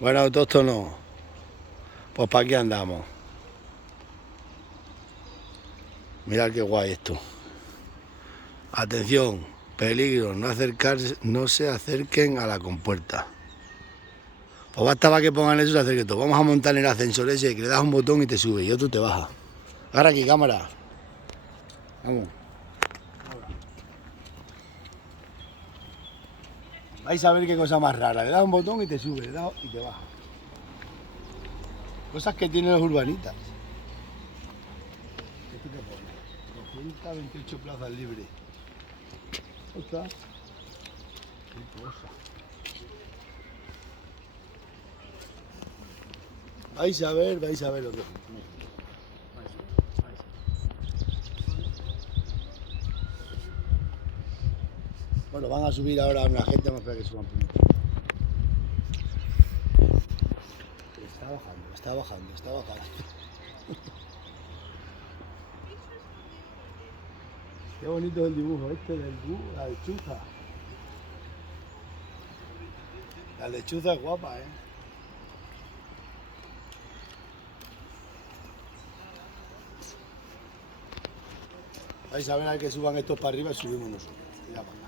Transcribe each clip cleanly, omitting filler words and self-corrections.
Bueno, autóctono, pues para aquí andamos. Mirad qué guay esto. Atención, peligro, no se acerquen a la compuerta. Pues basta para que pongan eso y se acerquen todo. Vamos a montar en el ascensor ese que le das un botón y te sube y otro te baja. Agarra aquí, cámara. Vamos. Vais a ver qué cosa más rara. Le das un botón y te sube, le das y te baja. Cosas que tienen los urbanitas. ¿Esto qué pone? 228 plazas libres. Ostras. Qué cosa. Vais a ver lo que... Bueno, van a subir ahora a una gente, vamos a esperar que suban primero. Está bajando. Qué bonito es el dibujo este del la lechuza. La lechuza es guapa, ¿eh? Vais a ver que suban estos para arriba y subimos nosotros. Mira para acá.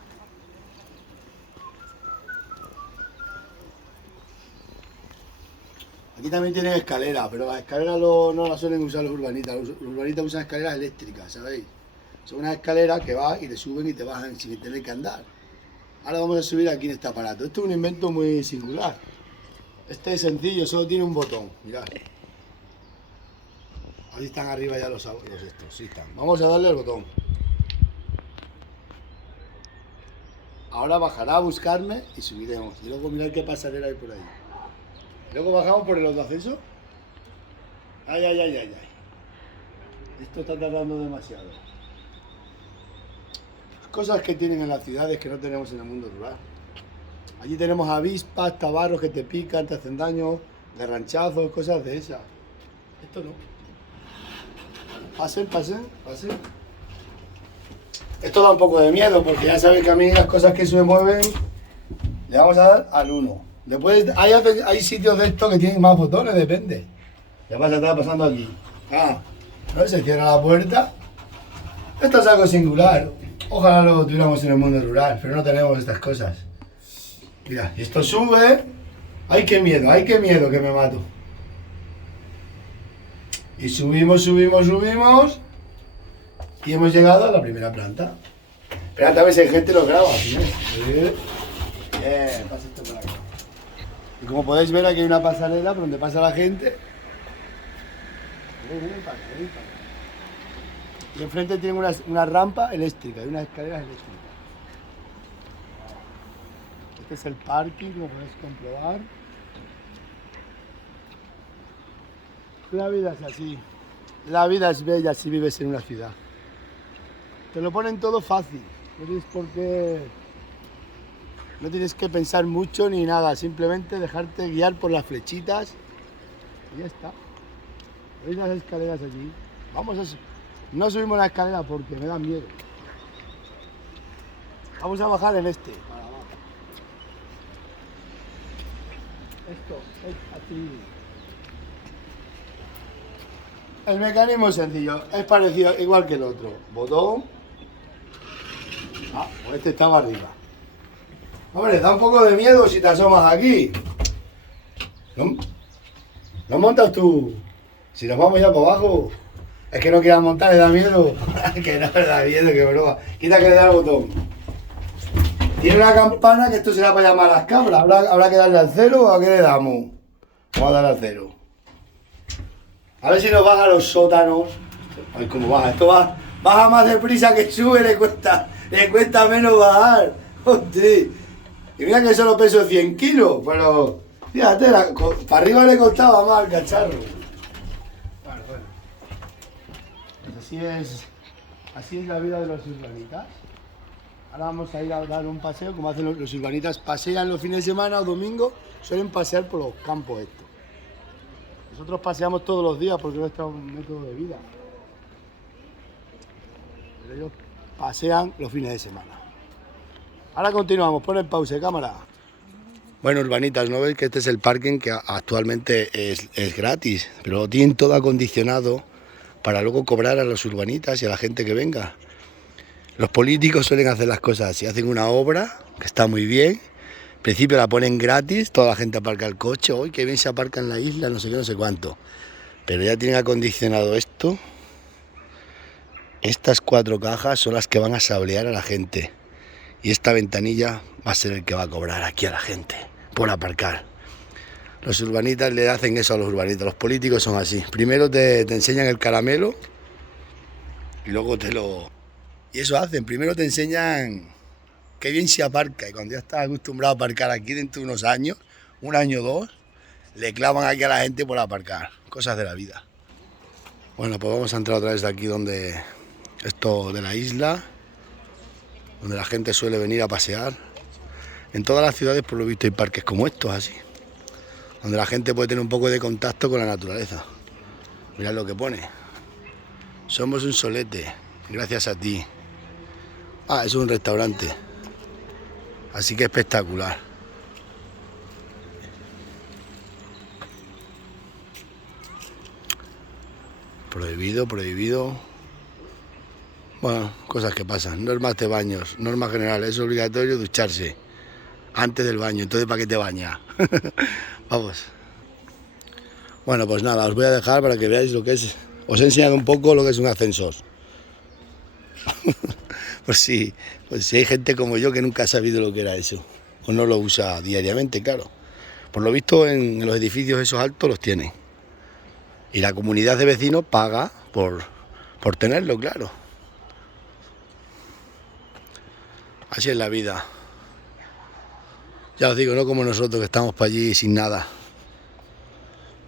Aquí también tienen escaleras, pero las escaleras no las suelen usar los urbanitas. Los urbanitas usan escaleras eléctricas, ¿sabéis? Son unas escaleras que vas y te suben y te bajan sin tener que andar. Ahora vamos a subir aquí en este aparato. Esto es un invento muy singular. Este es sencillo, solo tiene un botón. Mirad. Ahí están arriba ya los estos. Sí están. Vamos a darle al botón. Ahora bajará a buscarme y subiremos. Y luego mirad qué pasarela hay por ahí. Luego bajamos por el otro acceso. Ay. Esto está tardando demasiado. Cosas que tienen en las ciudades que no tenemos en el mundo rural. Allí tenemos avispas, tabarros que te pican, te hacen daño, garranchazos, cosas de esas. Esto no. Pasen. Esto da un poco de miedo porque ya sabéis que a mí las cosas que se mueven le vamos a dar al 1. Después hay sitios de estos que tienen más botones, depende. Ya pasa, está pasando aquí. ¿No? Se cierra la puerta. Esto es algo singular. Ojalá lo tuviéramos en el mundo rural, pero no tenemos estas cosas. Mira, esto sube. ¡Ay, qué miedo que me mato! Y subimos. Y hemos llegado a la primera planta. Pero también si hay gente lo graba. ¿Sí? Bien, pasa esto por aquí. Y como podéis ver, aquí hay una pasarela por donde pasa la gente. Y enfrente tienen una rampa eléctrica y unas escaleras eléctricas. Este es el parking, como podéis comprobar. La vida es así. La vida es bella si vives en una ciudad. Te lo ponen todo fácil. No tienes que pensar mucho ni nada. Simplemente dejarte guiar por las flechitas. Y ya está. ¿Veis las escaleras allí? No subimos la escalera porque me da miedo. Vamos a bajar en este. Para abajo. Esto es así. El mecanismo es sencillo, es parecido igual que el otro. Botón. Pues este estaba arriba. Hombre, da un poco de miedo si te asomas aquí. ¿No montas tú? Si nos vamos ya por abajo. Es que no quieras montar, le da miedo. Que no le da miedo, que broma. Quita que le da el botón. Tiene una campana que esto será para llamar a las cabras. ¿Habrá que darle al 0 o a qué le damos? Vamos a darle al 0. A ver si nos baja a los sótanos. A ver cómo baja. Esto baja más deprisa que sube, le cuesta menos bajar. Hostia. Y mira que solo peso 100 kilos, pero fíjate, para arriba le costaba más al cacharro. Bueno. Pues así es la vida de los urbanitas. Ahora vamos a ir a dar un paseo, como hacen los urbanitas. Pasean los fines de semana o domingo, suelen pasear por los campos estos. Nosotros paseamos todos los días porque es nuestro método de vida. Pero ellos pasean los fines de semana. Ahora continuamos, pon en pausa, cámara. Bueno, urbanitas, ¿no veis que este es el parking que actualmente es gratis? Pero lo tienen todo acondicionado para luego cobrar a los urbanitas y a la gente que venga. Los políticos suelen hacer las cosas así, hacen una obra que está muy bien, al principio la ponen gratis, toda la gente aparca el coche, hoy que bien se aparca en la isla, no sé qué, no sé cuánto. Pero ya tienen acondicionado esto. Estas 4 cajas son las que van a sablear a la gente. Y esta ventanilla va a ser el que va a cobrar aquí a la gente por aparcar. Los urbanitas le hacen eso a los urbanitas, los políticos son así. Primero te enseñan el caramelo y luego te lo... Y eso hacen, primero te enseñan qué bien se aparca. Y cuando ya estás acostumbrado a aparcar aquí dentro de unos años, 1 año o 2, le clavan aquí a la gente por aparcar. Cosas de la vida. Bueno, pues vamos a entrar otra vez de aquí donde... Esto de la isla, donde la gente suele venir a pasear. En todas las ciudades, por lo visto, hay parques como estos, así, donde la gente puede tener un poco de contacto con la naturaleza. Mirad lo que pone. Somos un solete, gracias a ti. Ah, es un restaurante. Así que espectacular. Prohibido, prohibido. Bueno, cosas que pasan. Normas de baños, normas generales. Es obligatorio ducharse antes del baño. Entonces, ¿para qué te bañas? Vamos. Bueno, pues nada, os voy a dejar para que veáis lo que es. Os he enseñado un poco lo que es un ascensor. Pues si hay gente como yo que nunca ha sabido lo que era eso. O no lo usa diariamente, claro. Por lo visto, en los edificios esos altos los tienen. Y la comunidad de vecinos paga por tenerlo, claro. Así es la vida. Ya os digo, no como nosotros que estamos para allí sin nada.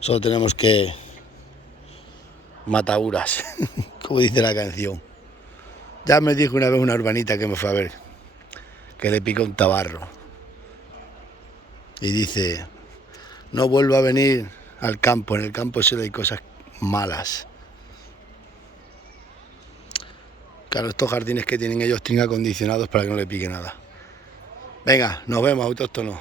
Solo tenemos que mataduras, como dice la canción. Ya me dijo una vez una urbanita que me fue a ver, que le picó un tabarro. Y dice, no vuelvo a venir al campo, en el campo solo hay cosas malas. Claro, estos jardines que tienen ellos tienen acondicionados para que no le pique nada. Venga, nos vemos, autóctonos.